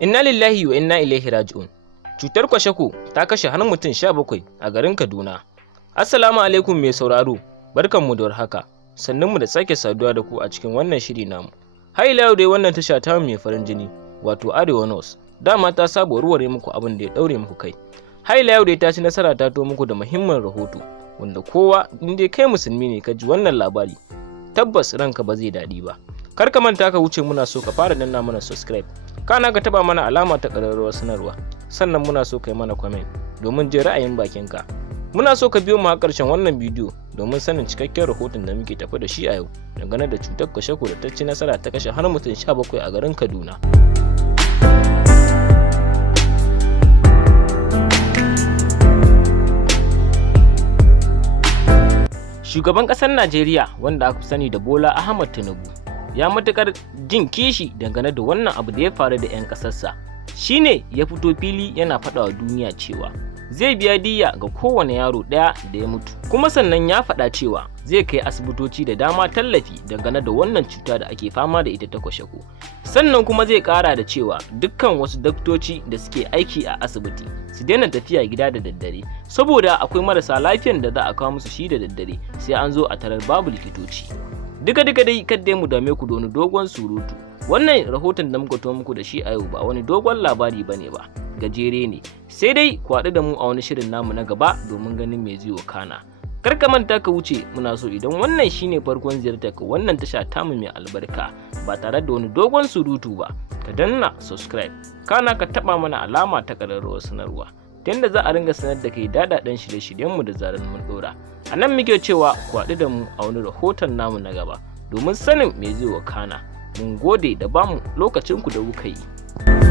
Inna lillahi wa inna ilaihi raji'un. Cutar kwashako ta kashe har mutum 17 a garin Kaduna. Assalamu alaikum mai sauraro, barkanmu da warhaka. Sannunmu da sake saduwa da ku a cikin wannan shiri namu. Har ila yau dai wannan tasha ta mai farin jini, wato Arewa News. Dama ta saba warware muku abin da ya daure muku kai. Har ila yau dai ta ci nasara ta to muku da muhimmin rahoto, wanda kowa in dai kai musulmi ne ka ji wannan labari, tabbas ranka ba zai daɗi ba. Kar ka manta ka wuce, muna so ka fara danna mana subscribe. Kana ka taba mana alama ta ƙararrawar sanarwa, sannan muna so kai mana comment domin jin ra'ayin bakinka. Muna so ka biyo mu har ƙarshen wannan bidiyo domin sanin cikakken rahoton da muke tafi da shi a yau dangane da cutar kwashako da ta ci nasara ta kashe har mutum 17 a garin Kaduna. Shugaban ƙasar Najeriya, wanda aka sani da Bola Ahmed Tinubu, ya matukar jin kishi dangane da wannan abu da ya faru da 'yan ƙasarsa. Shine ya fito fili yana faɗa wa duniya cewa zai biya diyya ga kowane yaro ɗaya da ya mutu, kuma sannan ya faɗa cewa zai kai asibitoci da dama tallafi dangane da wannan cuta da ake fama da ita ta kwashako. Sannan kuma zai ƙara da cewa dukkan wasu daktoci da suke aiki a asibiti su daina tafiya gida da daddare, saboda akwai marasa lafiyan da za a kawo musu shi da daddare sai an zo a tarar babu likitoci. Duka dai kadai mu dame ku da wani dogon surutu. Wannan rahoton da muka to muku da shi a yau ba wani dogon labari bane ba, gajere ne. Sai dai ku haɗu da mu a wani shirin namu na gaba domin ganin me zai wakana. Kar ka manta ka wuce, muna so idan wannan shine farkon ziyartar ka wannan tasha tamu mai albarka, ba tare da wani dogon surutu ba, ka danna subscribe, kana ka taba mana alama ta ƙararrawar sanarwa, ta yadda za a ringa sanar da kai daɗaɗɗen shirye-shiryenmu da zarar mun ɗora. A nan muke cewa ku haɗu da mu a wani rahoton namu na gaba domin sanin me zai wakana. Mun gode da bamu lokacinku da kuka yi.